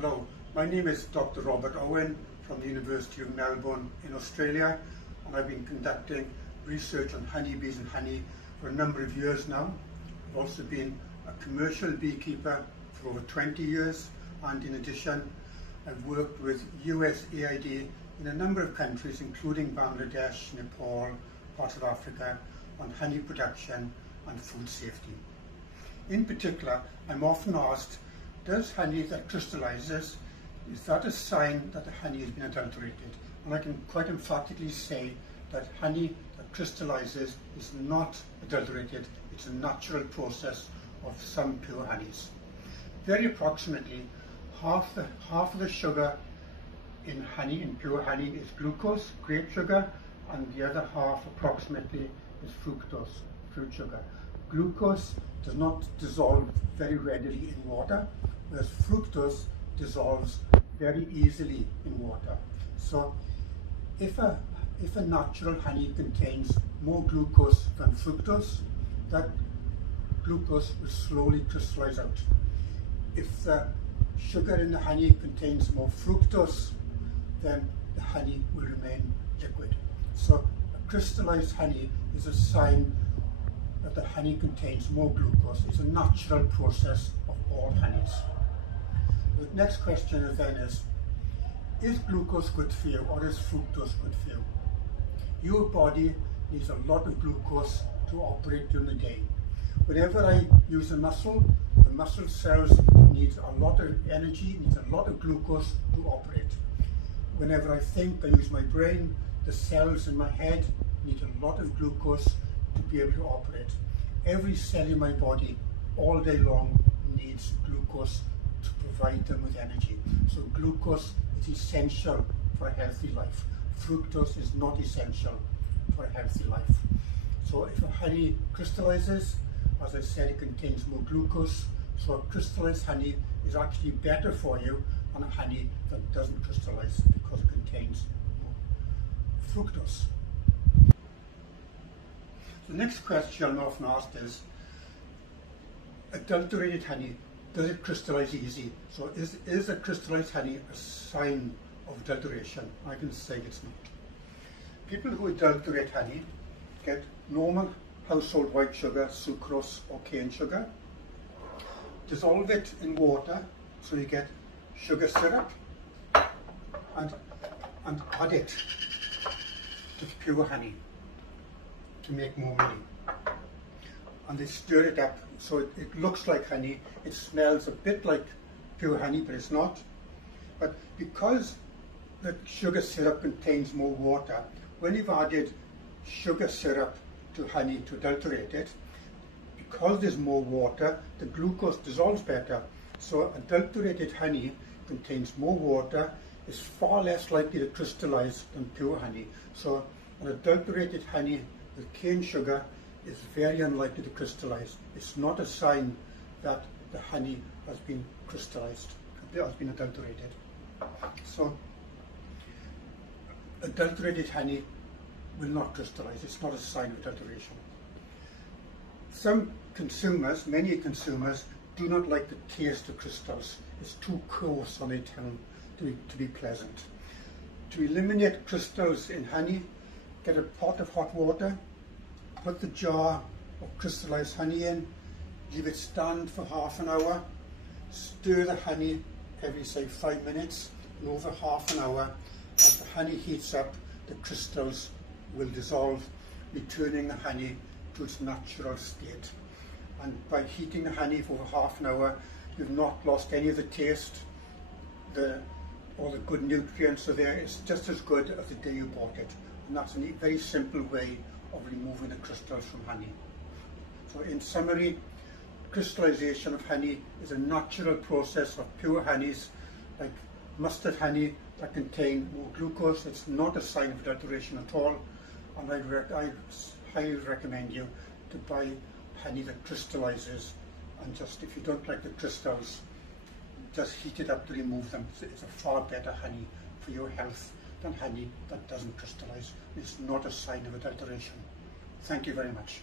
Hello, my name is Dr. Robert Owen from the University of Melbourne in Australia, and I've been conducting research on honeybees and honey for a number of years now. I've also been a commercial beekeeper for over 20 years, and in addition I've worked with USAID in a number of countries including Bangladesh, Nepal, parts of Africa on honey production and food safety. In particular, I'm often asked, does honey that crystallizes, is that a sign that the honey has been adulterated? And I can quite emphatically say that honey that crystallizes is not adulterated. It's a natural process of some pure honeys. Very approximately, half of the sugar in honey, in pure honey, is glucose, grape sugar, and the other half approximately is fructose, fruit sugar. Glucose does not dissolve very readily in water, whereas fructose dissolves very easily in water. So if a natural honey contains more glucose than fructose, that glucose will slowly crystallize out. If the sugar in the honey contains more fructose, then the honey will remain liquid. So a crystallized honey is a sign that the honey contains more glucose. It's a natural process of all honeys. The next question then is glucose good for you, or is fructose good for you? Your body needs a lot of glucose to operate during the day. Whenever I use a muscle, the muscle cells need a lot of energy, needs a lot of glucose to operate. Whenever I think, I use my brain, the cells in my head need a lot of glucose to be able to operate. Every cell in my body all day long needs glucose to provide them with energy. So glucose is essential for a healthy life. Fructose is not essential for a healthy life. So if a honey crystallizes, as I said, it contains more glucose. So a crystallized honey is actually better for you than a honey that doesn't crystallize because it contains more fructose. The next question I'm often asked is, adulterated honey, does it crystallize easy? So is a crystallized honey a sign of adulteration? I can say it's not. People who adulterate honey get normal household white sugar, sucrose or cane sugar, dissolve it in water so you get sugar syrup, and add it to pure honey to make more money. And they stir it up so it looks like honey. It smells a bit like pure honey, but it's not. But because the sugar syrup contains more water, when you've added sugar syrup to honey to adulterate it, because there's more water, the glucose dissolves better. So adulterated honey contains more water, is far less likely to crystallize than pure honey. So an adulterated honey with cane sugar is very unlikely to crystallize. It's not a sign that the honey has been crystallized, has been adulterated. So adulterated honey will not crystallize. It's not a sign of adulteration. Some consumers, many consumers, do not like the taste of crystals. It's too coarse on their tongue to be pleasant. To eliminate crystals in honey, get a pot of hot water, put the jar of crystallized honey in, leave it stand for half an hour, stir the honey every, say, 5 minutes, and over half an hour, as the honey heats up, the crystals will dissolve, returning the honey to its natural state. And by heating the honey for over half an hour, you've not lost any of the taste, all the good nutrients are there. It's just as good as the day you bought it. And that's a very simple way of removing the crystals from honey. So in summary, crystallization of honey is a natural process of pure honeys, like mustard honey, that contain more glucose. It's not a sign of adulteration at all, and I highly recommend you to buy honey that crystallizes, and just, if you don't like the crystals, just heat it up to remove them. It's a far better honey for your health than honey that doesn't crystallize. It's not a sign of adulteration. Thank you very much.